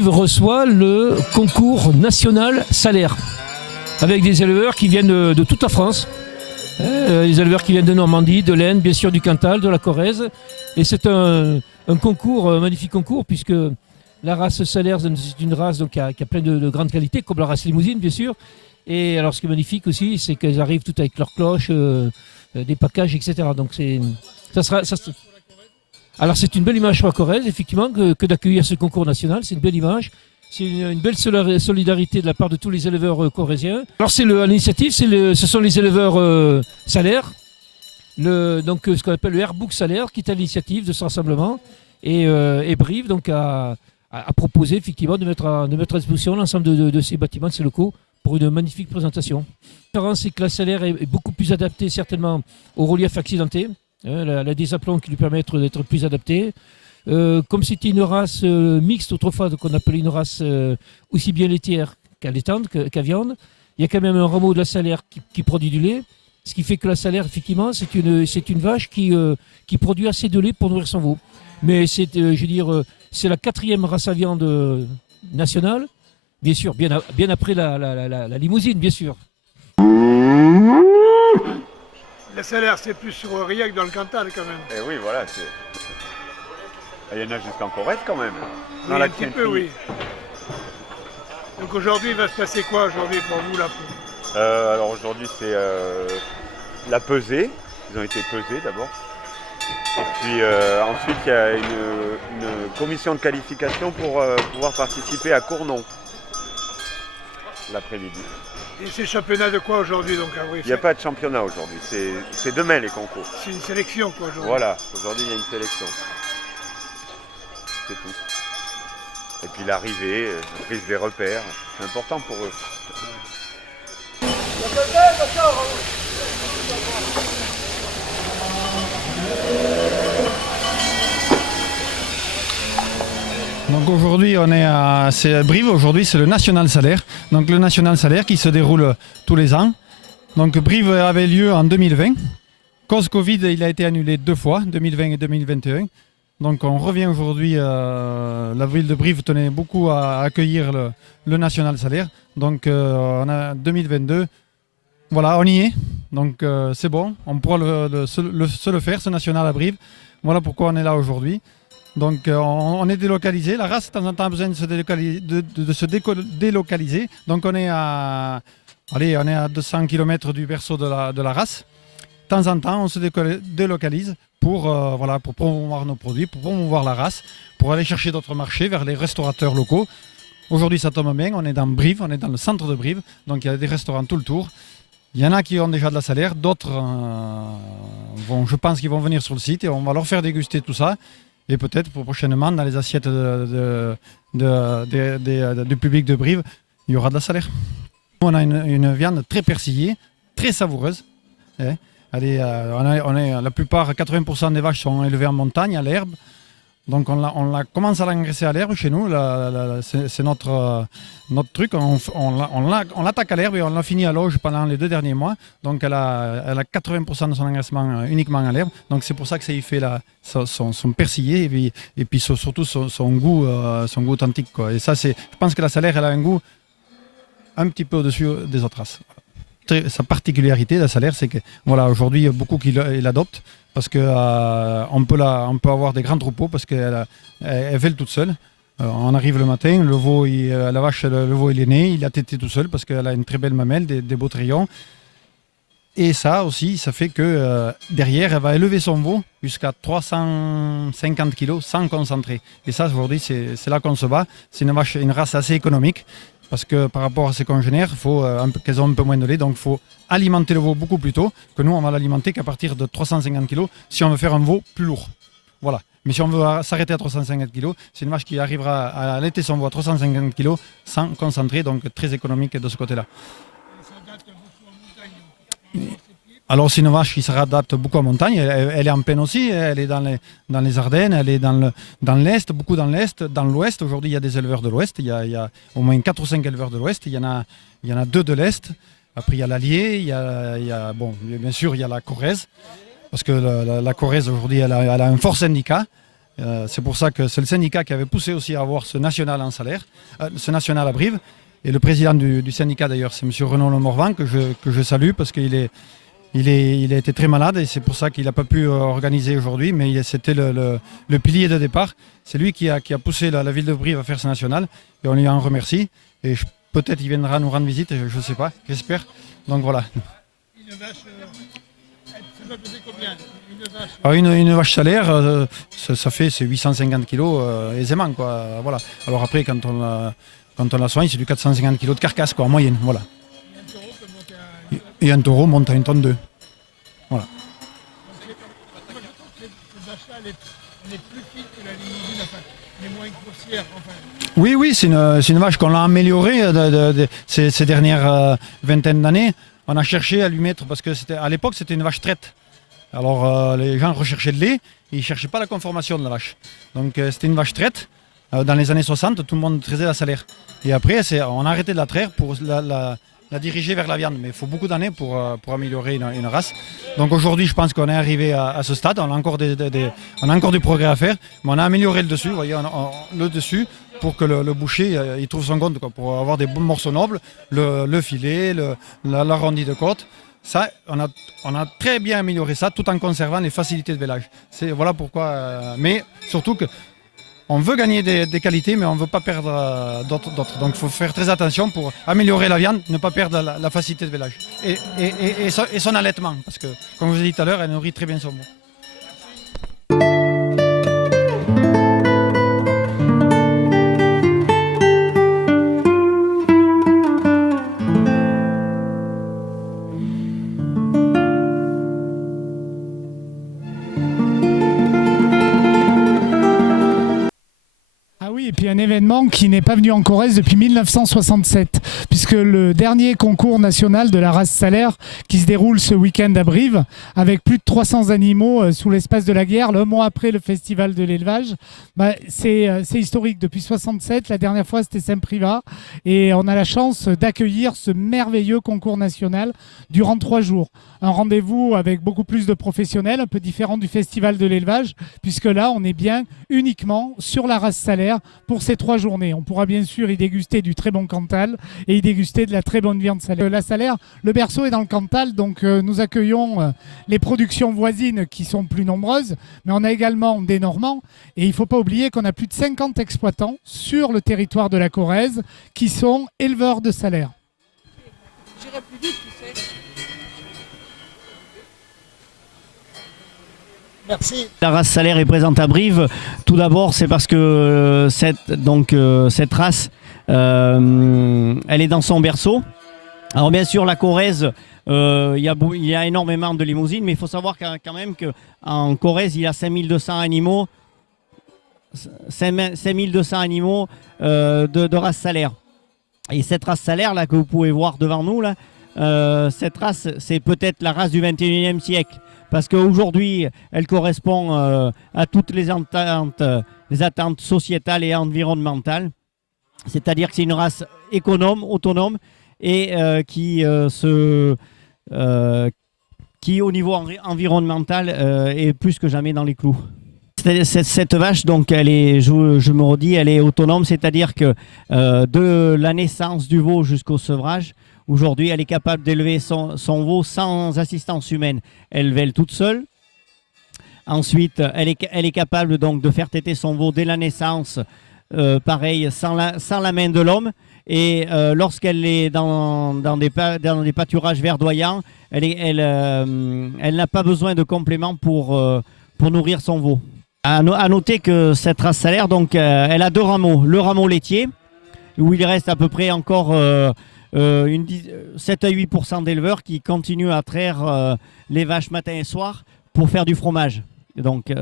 Brive reçoit le concours national salaire, avec des éleveurs qui viennent de toute la France. Les éleveurs qui viennent de Normandie, de l'Aisne, bien sûr du Cantal, de la Corrèze. Et c'est un concours, un magnifique concours, puisque la race salaire, c'est une race donc, qui a plein de grandes qualités, comme la race limousine, bien sûr. Et alors, ce qui est magnifique aussi, c'est qu'elles arrivent toutes avec leurs cloches, des packages, etc. Donc, alors, c'est une belle image pour la Corrèze, effectivement, que d'accueillir ce concours national. C'est une belle image. C'est une belle solidarité de la part de tous les éleveurs corréziens. Alors, à l'initiative, ce sont les éleveurs salaires, donc ce qu'on appelle le Airbook salaire, qui est à l'initiative de ce rassemblement. Et Brive donc, a proposé effectivement de mettre à disposition l'ensemble de ces bâtiments, de ces locaux, pour une magnifique présentation. La différence, c'est que la salaire est beaucoup plus adaptée certainement au relief accidenté. Elle a des aplombs qui lui permettent d'être plus adaptée. Comme c'était une race mixte autrefois, qu'on appelait une race aussi bien laitière qu'allaitante, qu'à viande, il y a quand même un rameau de la salaire qui produit du lait, ce qui fait que la salaire, effectivement, c'est une vache qui produit assez de lait pour nourrir son veau. Mais c'est la 4e race à viande nationale, bien sûr, bien après la limousine, bien sûr. La salaire, c'est plus sur Aurillac dans le Cantal quand même. Et oui, voilà, il y en a jusqu'en Corrèze quand même. Oui, un petit peu, oui. Donc aujourd'hui, il va se passer quoi aujourd'hui pour vous là Alors aujourd'hui, c'est la pesée. Ils ont été pesés d'abord. Et puis ensuite, il y a une commission de qualification pour pouvoir participer à Cournon l'après-midi. Et c'est championnat de quoi aujourd'hui donc à Brive? Il n'y a pas de championnat aujourd'hui, c'est demain les concours. C'est une sélection quoi aujourd'hui. Voilà, aujourd'hui il y a une sélection. C'est tout. Et puis l'arrivée, la prise des repères, c'est important pour eux. Donc aujourd'hui c'est Brive, aujourd'hui c'est le National Salaire. Donc le National Salaire qui se déroule tous les ans. Donc Brive avait lieu en 2020. Cause Covid, il a été annulé 2 fois, 2020 et 2021. Donc on revient aujourd'hui, la ville de Brive tenait beaucoup à accueillir le National Salaire. Donc on a 2022, voilà, on y est. Donc c'est bon, on pourra se le faire, ce National à Brive. Voilà pourquoi on est là aujourd'hui. Donc on est délocalisé, la race de temps en temps a besoin de se délocaliser. Donc on est à 200 km du berceau de la race. De temps en temps on se délocalise pour promouvoir nos produits, pour promouvoir la race, pour aller chercher d'autres marchés vers les restaurateurs locaux. Aujourd'hui ça tombe bien, on est dans Brive, on est dans le centre de Brive, donc il y a des restaurants tout le tour. Il y en a qui ont déjà de la salaire, d'autres je pense qu'ils vont venir sur le site et on va leur faire déguster tout ça. Et peut-être pour prochainement, dans les assiettes du public de Brive, il y aura de la salaire. On a une viande très persillée, très savoureuse. La plupart, 80% des vaches sont élevées en montagne, à l'herbe. Donc on commence à l'engraisser à l'herbe chez nous, c'est notre truc. On l'attaque à l'herbe et on l'a fini à l'auge pendant les 2 derniers mois. Donc elle a 80% de son engraissement uniquement à l'herbe. Donc c'est pour ça que ça y fait son persillé et puis surtout son goût authentique, quoi. Et ça, je pense que la salaire, elle a un goût un petit peu au-dessus des autres races. Sa particularité, la salaire, c'est que voilà, aujourd'hui, beaucoup qui l'adoptent parce qu'on peut avoir des grands troupeaux parce qu'elle vèle toute seule. On arrive le matin, le veau il est né, il a tété tout seul parce qu'elle a une très belle mamelle, des beaux trillons. Et ça aussi, ça fait que derrière, elle va élever son veau jusqu'à 350 kg sans concentrer. Et ça, aujourd'hui, c'est là qu'on se bat. C'est une race assez économique. Parce que par rapport à ses congénères, il faut qu'elles ont un peu moins de lait, donc il faut alimenter le veau beaucoup plus tôt, que nous on va l'alimenter qu'à partir de 350 kg si on veut faire un veau plus lourd. Voilà. Mais si on veut s'arrêter à 350 kg, c'est une vache qui arrivera à allaiter son veau à 350 kg sans concentrer, donc très économique de ce côté-là. Alors c'est une vache qui se réadapte beaucoup en montagne, elle est en plaine aussi, elle est dans les Ardennes, elle est dans l'Est, beaucoup dans l'Est, dans l'Ouest. Aujourd'hui il y a des éleveurs de l'Ouest, il y a au moins 4 ou 5 éleveurs de l'Ouest, il y en a 2 de l'Est, après il y a l'Allier, bien sûr il y a la Corrèze, parce que la Corrèze aujourd'hui elle a un fort syndicat, C'est pour ça que c'est le syndicat qui avait poussé aussi à avoir ce national en salaire, ce national à Brive. Et le président du syndicat d'ailleurs, c'est M. Renaud Le Morvan que je salue parce qu'il il a été très malade et c'est pour ça qu'il n'a pas pu organiser aujourd'hui. Mais c'était le pilier de départ. C'est lui qui a poussé la ville de Brive à faire ce national et on lui en remercie. Et peut-être il viendra nous rendre visite, je ne sais pas, j'espère. Donc voilà. Une vache, ça doit peser combien? Alors une vache salaire, ça fait 850 kilos aisément, quoi. Voilà. Alors après, quand on la soigne, c'est du 450 kilos de carcasse, quoi, en moyenne. Voilà. Et un taureau monte à 1,2 tonne. Voilà. Cette vache-là, elle est plus fine que la limousine, enfin, elle est moins grossière. Enfin. Oui, c'est une vache qu'on a améliorée ces dernières vingtaines d'années. On a cherché à lui mettre, parce qu'à l'époque, c'était une vache traite. Alors les gens recherchaient le lait, et ils ne cherchaient pas la conformation de la vache. Donc c'était une vache traite. Dans les années 60, tout le monde traisait la salaire. Et après, on a arrêté de la traire pour la diriger vers la viande. Mais il faut beaucoup d'années pour améliorer une race. Donc aujourd'hui, je pense qu'on est arrivé à ce stade. On a encore du progrès à faire. Mais on a amélioré le dessus, vous voyez, le dessus, pour que le boucher il trouve son compte, quoi, pour avoir des bons morceaux nobles, le filet, l'arrondi de côte. Ça, on a très bien amélioré ça tout en conservant les facilités de vélage. Voilà pourquoi. Mais surtout qu'on veut gagner des qualités, mais on ne veut pas perdre d'autres. Donc il faut faire très attention pour améliorer la viande, ne pas perdre la facilité de vélage. Et son allaitement, parce que, comme je vous ai dit tout à l'heure, elle nourrit très bien son veau. Et puis un événement qui n'est pas venu en Corrèze depuis 1967, puisque le dernier concours national de la race salaire qui se déroule ce week-end à Brive, avec plus de 300 animaux sous l'espace de la guerre, le mois après le festival de l'élevage, c'est historique. Depuis 1967, la dernière fois c'était Saint-Privat, et on a la chance d'accueillir ce merveilleux concours national durant 3 jours. Un rendez-vous avec beaucoup plus de professionnels, un peu différent du festival de l'élevage, puisque là on est bien uniquement sur la race salaire pour ces 3 journées. On pourra bien sûr y déguster du très bon Cantal et y déguster de la très bonne viande salaire. La salaire, le berceau est dans le Cantal, donc nous accueillons les productions voisines qui sont plus nombreuses, mais on a également des Normands, et il ne faut pas oublier qu'on a plus de 50 exploitants sur le territoire de la Corrèze qui sont éleveurs de salaire. J'irai plus vite, tu sais. Merci. La race salaire est présente à Brive. Tout d'abord, c'est parce que cette race, elle est dans son berceau. Alors bien sûr, la Corrèze, il y a énormément de limousines, mais il faut savoir quand même qu'en Corrèze, il y a 5200 animaux, 5200 animaux de race salaire. Et cette race salaire là que vous pouvez voir devant nous, là, cette race, c'est peut-être la race du 21e siècle. Parce qu'aujourd'hui, elle correspond à toutes les attentes sociétales et environnementales. C'est-à-dire que c'est une race économe, autonome, et qui, au niveau environnemental, est plus que jamais dans les clous. Cette vache, donc, elle est, je me redis, elle est autonome, c'est-à-dire que de la naissance du veau jusqu'au sevrage, aujourd'hui, elle est capable d'élever son veau sans assistance humaine. Elle vèle toute seule. Ensuite, elle est capable donc de faire téter son veau dès la naissance, pareil, sans la main de l'homme. Et lorsqu'elle est dans des pâturages verdoyants, elle n'a pas besoin de compléments pour nourrir son veau. À noter que cette race salaire, donc, elle a 2 rameaux. Le rameau laitier, où il reste à peu près encore 7 à 8% d'éleveurs qui continuent à traire les vaches matin et soir pour faire du fromage. Donc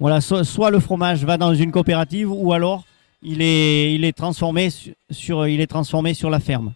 voilà, soit le fromage va dans une coopérative, ou alors il est transformé sur la ferme.